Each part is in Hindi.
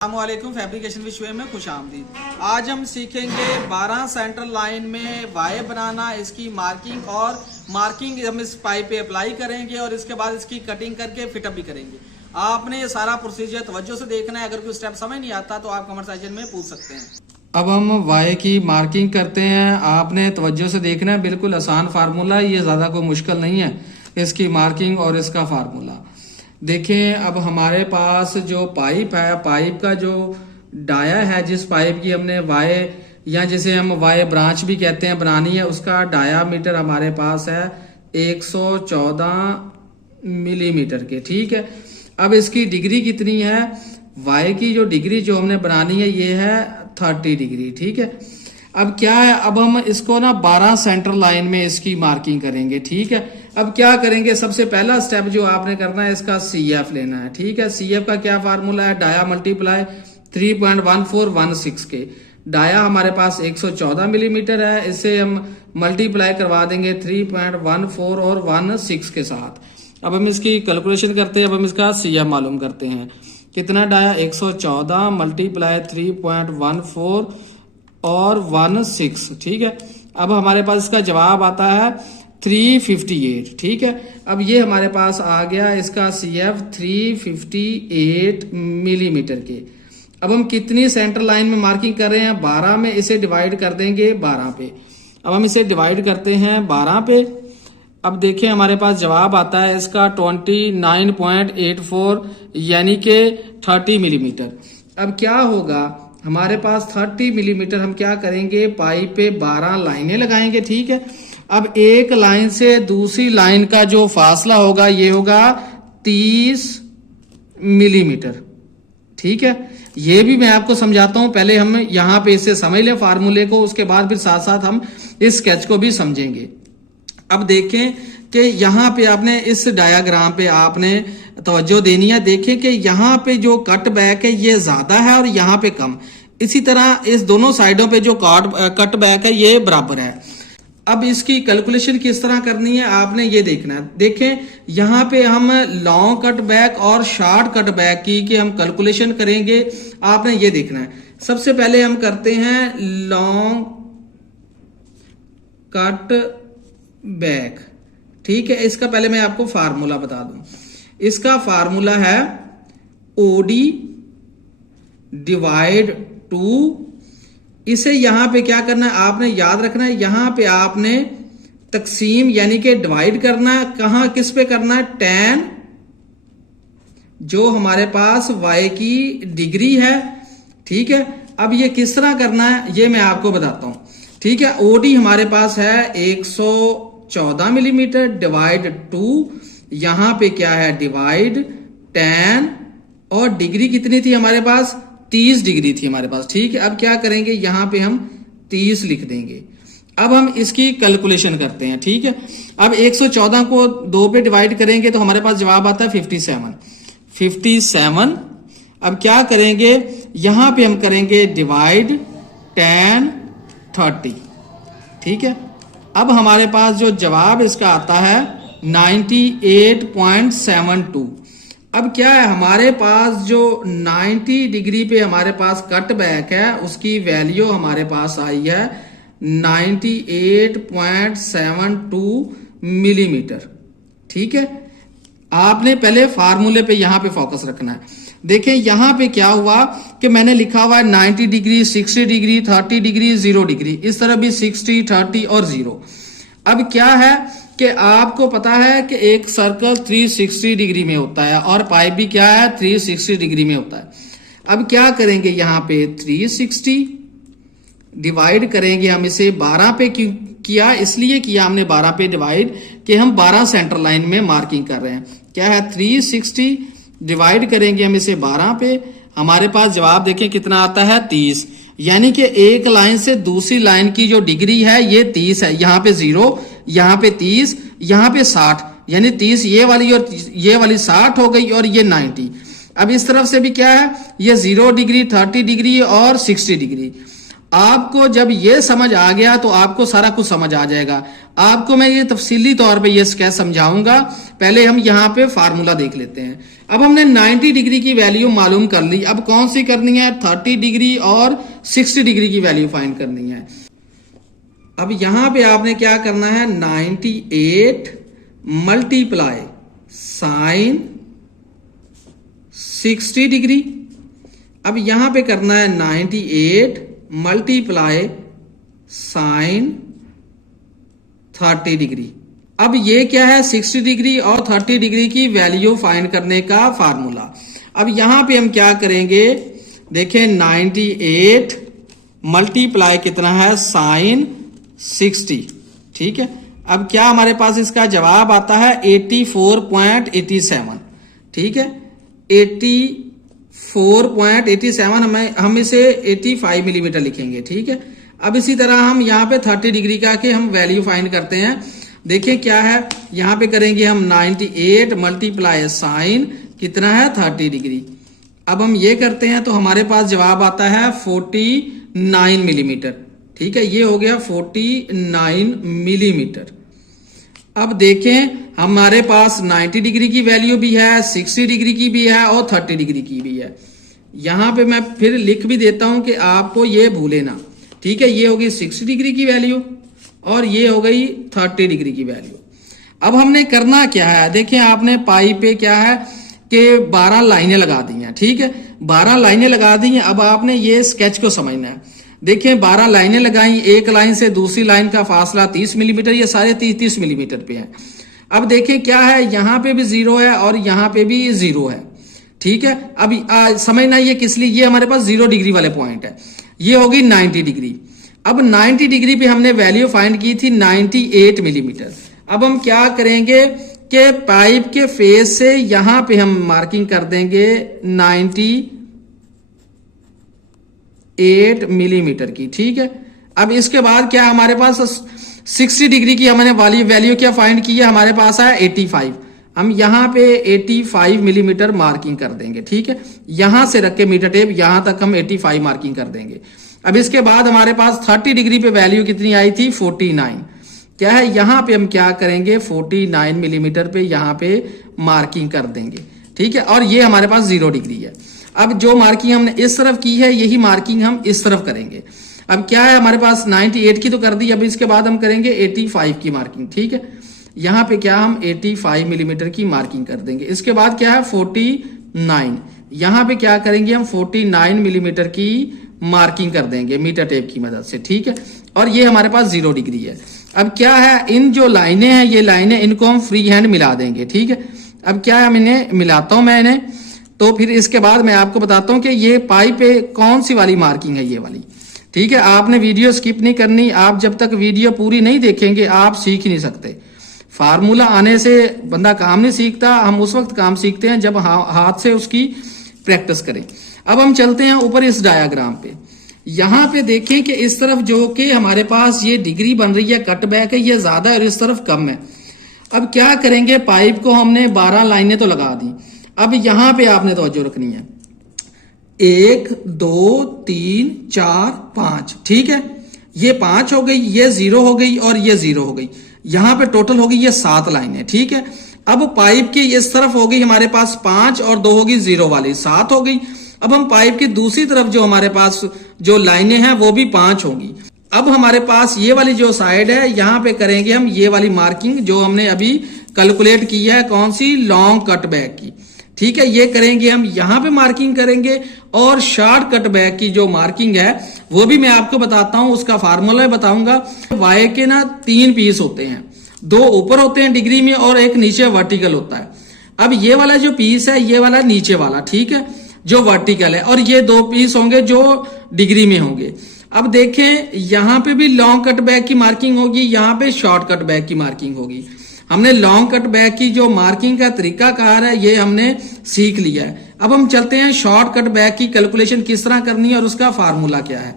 अस्सलामुअलैकुम फैब्रिकेशन विश्व में खुश आमदीद। आज हम सीखेंगे 12 सेंट्रल लाइन में वायर बनाना, इसकी मार्किंग और मार्किंग हम इस पाइप पे अप्लाई करेंगे और इसके बाद इसकी कटिंग करके फिटअप भी करेंगे। आपने ये सारा प्रोसीजर तवज्जो से देखना है। अगर कोई स्टेप समझ नहीं आता तो आप कमेंट सेक्शन में पूछ सकते हैं। अब हम वायर की मार्किंग करते हैं, आपने तवज्जो से देखना है। बिल्कुल आसान फार्मूला, ये ज़्यादा कोई मुश्किल नहीं है इसकी मार्किंग और इसका फार्मूला। देखें, अब हमारे पास जो पाइप है, पाइप का जो डाया है, जिस पाइप की हमने वायर या जिसे हम वायर ब्रांच भी कहते हैं बनानी है, उसका डायामीटर हमारे पास है 114 मिलीमीटर के। ठीक है, अब इसकी डिग्री कितनी है? वायर की जो डिग्री जो हमने बनानी है ये है 30 डिग्री। ठीक है, अब क्या है, अब हम इसको ना 12 सेंटर लाइन में इसकी मार्किंग करेंगे। ठीक है, अब क्या करेंगे, सबसे पहला स्टेप जो आपने करना है, इसका CF लेना है। ठीक है, CF का क्या फार्मूला है? डाया मल्टीप्लाई 3.1416 के। डाया हमारे पास 114 मिलीमीटर है, इससे हम मल्टीप्लाई करवा देंगे 3.14 और 16 के साथ। अब हम इसकी कैलकुलेशन करते हैं। अब हम इसका CF मालूम करते हैं। कितना डाया? 114 मल्टीप्लाई 3.14 और 16। ठीक है, अब हमारे पास इसका जवाब आता है 358। ठीक है, अब ये हमारे पास आ गया इसका CF 358 मिलीमीटर के। अब हम कितनी सेंटर लाइन में मार्किंग कर रहे हैं? 12 में। इसे डिवाइड कर देंगे 12 पे। अब हम इसे डिवाइड करते हैं 12 पे। अब देखें, हमारे पास जवाब आता है इसका 29.84 यानी कि 30 मिलीमीटर। अब क्या होगा, हमारे पास 30 मिलीमीटर हम क्या करेंगे, पाइप पे 12 लाइनें लगाएंगे। ठीक है, अब एक लाइन से दूसरी लाइन का जो फासला होगा ये होगा 30 मिलीमीटर। ठीक है, ये भी मैं आपको समझाता हूं। पहले हम यहां पे इसे समझ लें फार्मूले को, उसके बाद फिर साथ साथ हम इस स्केच को भी समझेंगे। अब देखें कि यहाँ पे आपने इस डायाग्राम पे आपने तवज्जो देनी है। देखें कि यहाँ पे जो कट बैक है ये ज्यादा है और यहाँ पे कम। इसी तरह इस दोनों साइडों पे जो कट बैक है ये बराबर है। अब इसकी कैलकुलेशन किस तरह करनी है आपने ये देखना है। देखें, यहाँ पे हम लॉन्ग कट बैक और शॉर्ट कट बैक की हम कैलकुलेशन करेंगे। आपने ये देखना है। सबसे पहले हम करते हैं लॉन्ग कट बैक। ठीक है, इसका पहले मैं आपको फार्मूला बता दूं। इसका फार्मूला है OD डिवाइड 2। इसे यहां पे क्या करना है, आपने याद रखना है, यहां पे आपने तकसीम यानी कि डिवाइड करना है। कहां, किस पे करना है? tan जो हमारे पास y की डिग्री है। ठीक है, अब ये किस तरह करना है ये मैं आपको बताता हूं। ठीक है, OD हमारे पास है 114 मिलीमीटर डिवाइड 2। यहां पे क्या है? डिवाइड tan और डिग्री कितनी थी हमारे पास? 30 डिग्री थी हमारे पास। ठीक है, अब क्या करेंगे, यहां पे हम 30 लिख देंगे। अब हम इसकी कैलकुलेशन करते हैं। ठीक है, अब 114 को 2 पे डिवाइड करेंगे तो हमारे पास जवाब आता है 57। अब क्या करेंगे, यहां पे हम करेंगे डिवाइड tan 30। ठीक है, अब हमारे पास जो जवाब इसका आता है 98.72। अब क्या है, हमारे पास जो 90 डिग्री पे हमारे पास कट बैक है उसकी वैल्यू हमारे पास आई है 98.72 मिलीमीटर। ठीक है, आपने पहले फार्मूले पे यहां पे फोकस रखना है। देखें, यहां पे क्या हुआ कि मैंने लिखा हुआ है 90 डिग्री, 60 डिग्री, 30 डिग्री, 0 डिग्री। इस तरह भी 60, 30 और 0। अब क्या है कि आपको पता है कि एक सर्कल 360 डिग्री में होता है और पाइप भी क्या है 360 डिग्री में होता है। अब क्या करेंगे, यहां पे 360 डिवाइड करेंगे हम इसे 12 पे। क्यों किया? इसलिए किया हमने 12 पे डिवाइड कि हम 12 सेंटर लाइन में मार्किंग कर रहे हैं। क्या है, 360 डिवाइड करेंगे हम इसे 12 पे। हमारे पास जवाब देखें कितना आता है 30। यानी कि एक लाइन से दूसरी लाइन की जो डिग्री है ये 30 है। यहां पे 0, यहां पे 30, यहां पे 60, यानी 30 ये वाली और ये वाली 60 हो गई और ये 90। अब इस तरफ से भी क्या है, ये 0 डिग्री, 30 डिग्री और 60 डिग्री। आपको जब ये समझ आ गया तो आपको सारा कुछ समझ आ जाएगा। आपको मैं ये तफसीली तौर पे ये कैसे समझाऊंगा। पहले हम यहाँ पे फार्मूला देख लेते हैं। अब हमने 90 डिग्री की वैल्यू मालूम कर ली, अब कौन सी करनी है, 30 डिग्री और 60 डिग्री की वैल्यू फाइंड करनी है। अब यहां पे आपने क्या करना है, 98 मल्टीप्लाई साइन 60 डिग्री। अब यहां पे करना है 98 मल्टीप्लाई साइन 30 डिग्री। अब ये क्या है, 60 डिग्री और 30 डिग्री की वैल्यू फाइंड करने का फार्मूला। अब यहां पे हम क्या करेंगे, देखें 98 मल्टीप्लाई कितना है, साइन 60, ठीक है। अब क्या हमारे पास इसका जवाब आता है 84.87, ठीक है। 84.87 हम इसे 85 मिलीमीटर लिखेंगे, ठीक है। अब इसी तरह हम यहाँ पे 30 डिग्री का के हम वैल्यू फाइंड करते हैं। देखिए क्या है, यहाँ पे करेंगे हम 98 मल्टीप्लाई साइन कितना है, 30 डिग्री। अब हम ये करते हैं तो हमारे पास जवाब आता है 49 मिलीमीटर, ठीक है। ये हो गया 49 मिलीमीटर। अब देखें हमारे पास 90 डिग्री की वैल्यू भी है, 60 डिग्री की भी है और 30 डिग्री की भी है। यहां पे मैं फिर लिख भी देता हूं कि आपको ये भूले ना, ठीक है। ये हो गई 60 डिग्री की वैल्यू और ये हो गई 30 डिग्री की वैल्यू। अब हमने करना क्या है, देखें आपने पाई पे क्या है कि 12 लाइनें लगा दी हैं, ठीक है। 12 लाइनें लगा दी हैं। अब आपने ये स्केच को समझना है। देखिए 12 लाइनें लगाई, एक लाइन से दूसरी लाइन का फासला 30 मिलीमीटर, ये सारे 30 मिलीमीटर पे है। अब देखिए क्या है, यहां पे भी 0 है और यहां पे भी 0 है, ठीक है। अब समझना ये किस लिए, ये हमारे पास 0 डिग्री वाले पॉइंट है। ये होगी 90 डिग्री। अब 90 डिग्री पे हमने वैल्यू फाइंड की थी 98 मिलीमीटर। अब हम क्या करेंगे कि पाइप के फेस से यहां पे हम मार्किंग कर देंगे 98 मिलीमीटर की, ठीक है। अब इसके बाद क्या हमारे पास 60 डिग्री की हमने वाली वैल्यू क्या फाइंड की है, हमारे पास आया 85। हम यहां पे 85 मिलीमीटर मार्किंग कर देंगे, ठीक है। यहां से रख के मीटर टेप यहां तक हम 85 मार्किंग कर देंगे। अब इसके बाद हमारे पास 30 डिग्री पे वैल्यू कितनी आई थी, 49। क्या है, यहां पे हम क्या करेंगे, 49 मिलीमीटर पे यहां पे मार्किंग कर देंगे, ठीक है। और ये हमारे पास 0 डिग्री है। अब जो मार्किंग हमने इस तरफ की है यही मार्किंग हम इस तरफ करेंगे। अब क्या है, हमारे पास 98 की तो कर दी, अब इसके बाद हम करेंगे 85 की मार्किंग, ठीक है। यहां पे क्या हम 85 मिलीमीटर की मार्किंग कर देंगे। इसके बाद क्या है 49, यहां पे क्या करेंगे हम 49 मिलीमीटर की मार्किंग कर देंगे मीटर टेप की मदद से, ठीक है। और ये हमारे पास 0 डिग्री है। अब क्या है, इन जो लाइनें हैं ये लाइनें इनको हम फ्री हैंड मिला देंगे, ठीक है। अब क्या है, इन्हें मिलाता हूं मैं इन्हें, तो फिर इसके बाद मैं आपको बताता हूं कि ये पाई पे कौन सी वाली मार्किंग है, ये वाली, ठीक है। आपने वीडियो स्किप नहीं करनी, आप जब तक वीडियो पूरी नहीं देखेंगे आप सीख ही नहीं सकते। फार्मूला आने से बंदा काम नहीं सीखता, हम उस वक्त काम सीखते हैं जब हाथ से उसकी प्रैक्टिस करें। अब हम चलते हैं ऊपर इस डायग्राम पे। यहां पे देखें कि इस तरफ जो कि हमारे पास ये डिग्री बन रही है, कटबैक है, ये ज्यादा है और इस तरफ कम है। अब क्या करेंगे, पाइप को हमने 12 लाइनें तो लगा दी। अब यहां पे आपने तवज्जो रखनी है, 1 2 3 4 5, ठीक है। ये 5 हो गई, ये 0 हो गई और ये 0 हो गई। यहां पे टोटल हो गई ये 7 लाइनें, ठीक है। अब पाइप की इस तरफ हो गई हमारे पास 5 और 2 होगी 0 वाली, 7 हो गई। अब हम पाइप की दूसरी तरफ जो हमारे पास जो लाइनें हैं वो भी 5 होंगी। अब हमारे पास ये वाली जो साइड है यहां पे करेंगे हम ये वाली मार्किंग जो हमने अभी कैलकुलेट की है, कौन सी, लॉन्ग कट बैक की, ठीक है। ये करेंगे हम, यहां पे मार्किंग करेंगे। और शॉर्ट कट बैक की जो मार्किंग है वो भी मैं आपको बताता हूं, उसका फार्मूला बताऊंगा। वाई के ना 3 पीस होते हैं, 2 ऊपर होते हैं डिग्री में और एक नीचे वर्टिकल होता है। अब ये वाला जो पीस है ये वाला नीचे वाला, ठीक है, जो वर्टिकल है, और ये 2 पीस होंगे जो डिग्री में होंगे। अब देखें यहां पे भी लॉन्ग कट बैक की मार्किंग होगी, यहां पे शॉर्ट कट बैक की मार्किंग होगी। हमने लॉन्ग कट बैक की जो मार्किंग का तरीका कार है ये हमने सीख लिया है। अब हम चलते हैं शॉर्ट कट बैक की कैलकुलेशन किस तरह करनी है और उसका फार्मूला क्या है।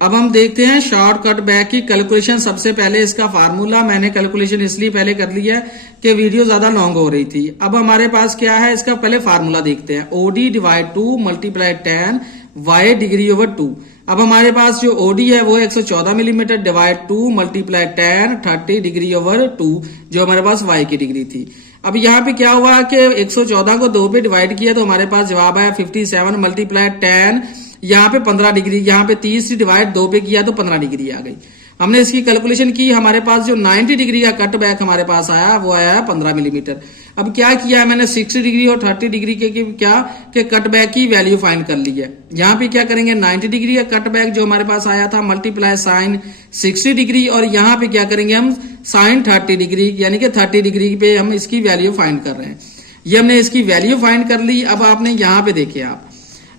अब हम देखते हैं शॉर्ट कट बैक की कैलकुलेशन। सबसे पहले इसका फार्मूला मैंने कैलकुलेशन इसलिए पहले कर लिया है कि वीडियो ज्यादा लॉन्ग हो रही थी। अब हमारे पास क्या है, इसका पहले फार्मूला देखते हैं। OD/2 × 10 y degree over 2। अब हमारे पास जो ओडी है वो 114 millimetre divide 2 multiply tan 30 degree over 2, जो हमारे पास y की डिग्री थी। अब यहाँ पे क्या हुआ कि 114 को 2 पे डिवाइड किया तो हमारे पास जवाब आया 57 मल्टीप्लाई tan, यहाँ पे 15 डिग्री, यहाँ पे 30 डिवाइड 2 पे किया तो 15 डिग्री आ गई। हमने इसकी कैलकुलेशन की, हमारे पास जो 90 डिग्री का कट बैक हमारे पास आया वो आया 15 मिलीमीटर। अब क्या किया है मैंने 60 डिग्री और 30 डिग्री के कट बैक की वैल्यू फाइंड कर ली है। यहाँ पे क्या करेंगे 90 डिग्री का कट बैक जो हमारे पास आया था मल्टीप्लाई साइन 60 डिग्री, और यहाँ पे क्या करेंगे हम साइन 30 डिग्री, यानी कि 30 डिग्री पे हम इसकी वैल्यू फाइंड कर रहे हैं। ये हमने इसकी वैल्यू फाइंड कर ली। अब आपने यहाँ पे देखे, आप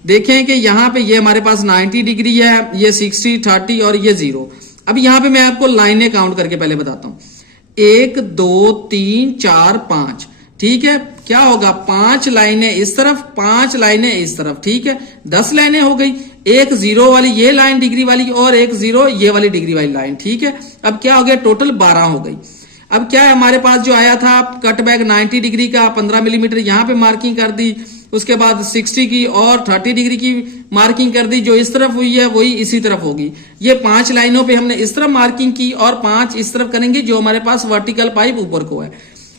देखें कि यहाँ पे ये हमारे पास 90 डिग्री है, ये 60, 30 और ये 0। अब यहाँ पे मैं आपको लाइनें काउंट करके पहले बताता हूँ, 1 2 3 4 5, ठीक है। क्या होगा 5 लाइनें इस तरफ, 5 लाइनें इस तरफ, ठीक है, 10 लाइनें हो गई। एक 0 वाली ये लाइन डिग्री वाली और एक 0 ये वाली डिग्री वाली लाइन, ठीक है। अब क्या हो गया टोटल 12 हो गई। अब क्या है हमारे पास जो आया था कट बैक 90 डिग्री का 15 मिलीमीटर यहाँ पे मार्किंग कर दी, उसके बाद 60 की और 30 डिग्री की मार्किंग कर दी, जो इस तरफ हुई है वही इसी तरफ होगी। ये 5 लाइनों पे हमने इस तरफ मार्किंग की और 5 इस तरफ करेंगे, जो हमारे पास वर्टिकल पाइप ऊपर को है।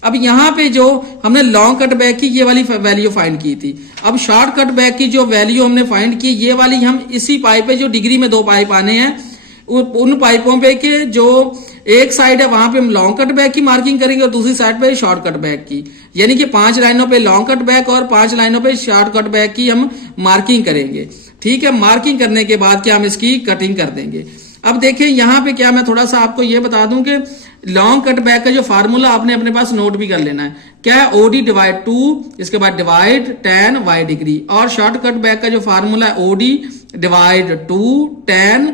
अब यहाँ पे जो हमने लॉन्ग कट बैक की ये वाली वैल्यू फाइंड की थी। अब शॉर्ट कट बैक की जो वैल्यू हमने फाइंड की ये वाली हम इसी पाइप पे जो डिग्री में 2 पाइप आने हैं उन पाइपों पे के जो एक साइड है वहां पे हम लॉन्ग कट बैक की मार्किंग करेंगे और दूसरी साइड पे शॉर्ट कट बैक की, यानी कि 5 लाइनों पे लॉन्ग कट बैक और 5 लाइनों पे शॉर्ट कट बैक की हम मार्किंग करेंगे, ठीक है। मार्किंग करने के बाद क्या हम इसकी कटिंग कर देंगे। अब देखें यहाँ पे क्या मैं थोड़ा सा आपको ये बता दूं कि लॉन्ग कट बैक का जो फार्मूला आपने अपने पास नोट भी कर लेना है। क्या है ओडी डिवाइड 2, इसके बाद डिवाइड tan y डिग्री, और शॉर्ट कट बैक का जो फार्मूला है ओडी डिवाइड 2 tan,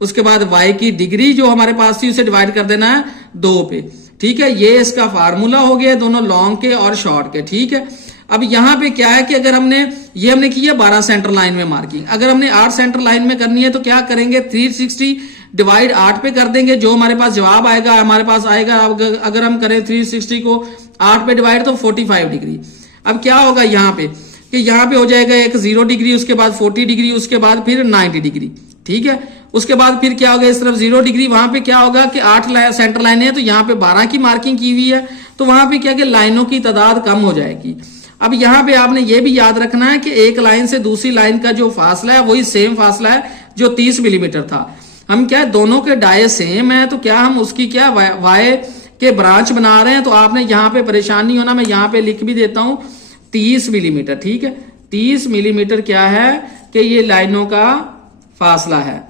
उसके बाद y की डिग्री जो हमारे पास थी उसे डिवाइड कर देना है 2 पे, ठीक है। ये इसका फार्मूला हो गया दोनों लॉन्ग के और शॉर्ट के, ठीक है। अब यहाँ पे क्या है कि अगर हमने की है 12 सेंटर लाइन में मार्किंग, अगर हमने 8 सेंटर लाइन में करनी है तो क्या करेंगे 360 डिवाइड 8 पे कर देंगे, जो हमारे पास जवाब आएगा हमारे पास आएगा। अगर हम करें 360 को 8 पे डिवाइड तो 45 डिग्री। अब क्या होगा यहाँ पे कि यहाँ पे हो जाएगा एक 0 डिग्री, उसके बाद 40 डिग्री, उसके बाद फिर 90 डिग्री, ठीक है। उसके बाद फिर क्या होगा इस तरफ 0 डिग्री, वहां पे क्या होगा कि 8 सेंटर लाइनें हैं तो यहाँ पे 12 की मार्किंग की हुई है, तो वहां पे क्या कि लाइनों की तादाद कम हो जाएगी। अब यहाँ पे आपने ये भी याद रखना है कि एक लाइन से दूसरी लाइन का जो फासला है वही सेम फासला है जो 30 मिलीमीटर था। हम क्या दोनों के डाये सेम है तो क्या हम उसकी क्या वाई के ब्रांच बना रहे हैं, तो आपने यहाँ पे परेशान नहीं होना। मैं यहाँ पे लिख भी देता हूँ 30 मिलीमीटर, ठीक है। 30 मिलीमीटर क्या है कि ये लाइनों का फासला है।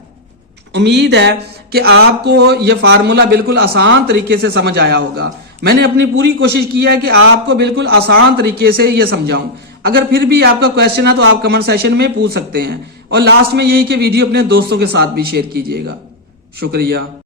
उम्मीद है कि आपको ये फार्मूला बिल्कुल आसान तरीके से समझ आया होगा। मैंने अपनी पूरी कोशिश की है कि आपको बिल्कुल आसान तरीके से ये समझाऊं। अगर फिर भी आपका क्वेश्चन है तो आप कमेंट सेशन में पूछ सकते हैं, और लास्ट में यही कि वीडियो अपने दोस्तों के साथ भी शेयर कीजिएगा। शुक्रिया।